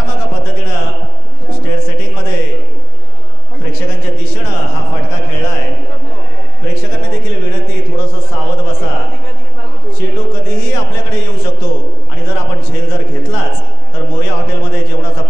आक्रमक पद्धतीनं स्टेट सेटिंगमध्ये प्रेक्षकांच्या दिशेनं हा फटका खेळला आहे देखील विनंती थोडंसं सावध बसा. चेंडू कधीही आपल्याकडे येऊ शकतो. आणि जर आपण झेल जर घेतलाच तर मोर्या हॉटेलमध्ये जेवणाचा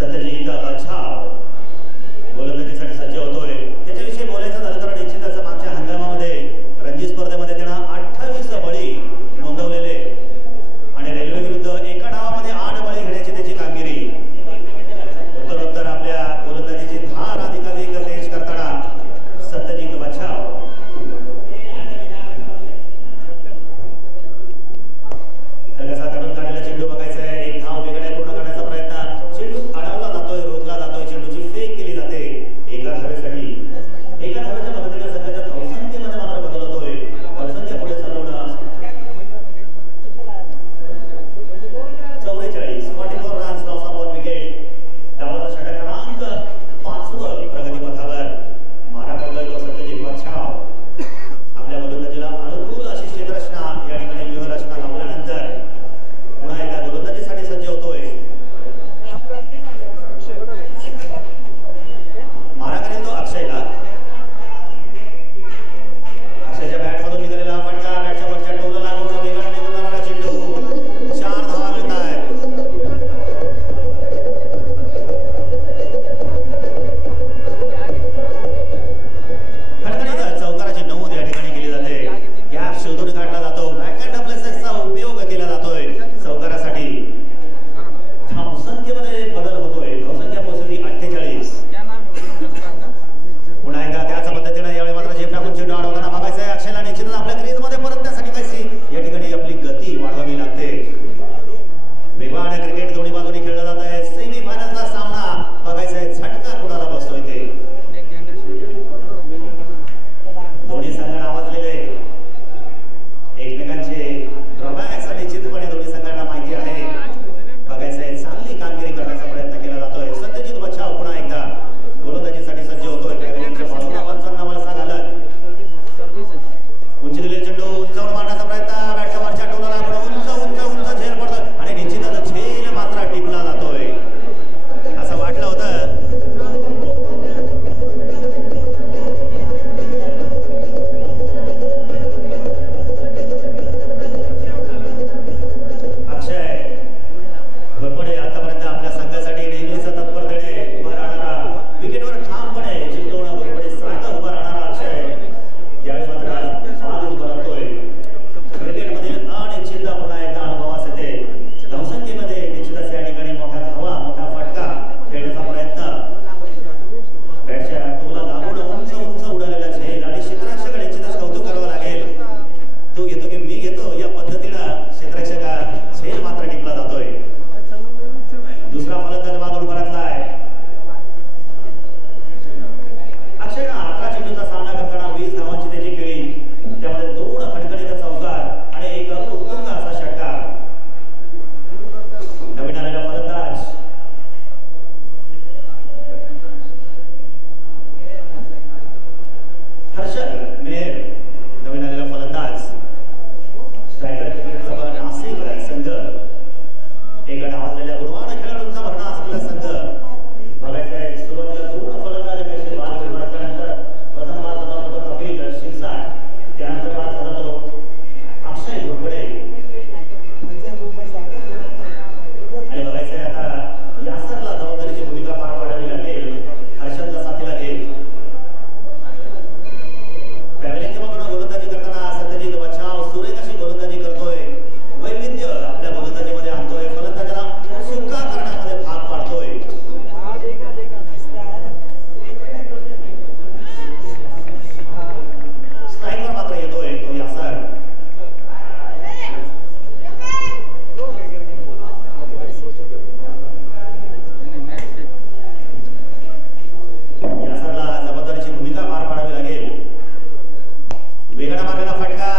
Santa Rita, Bacana. Viene la barrera.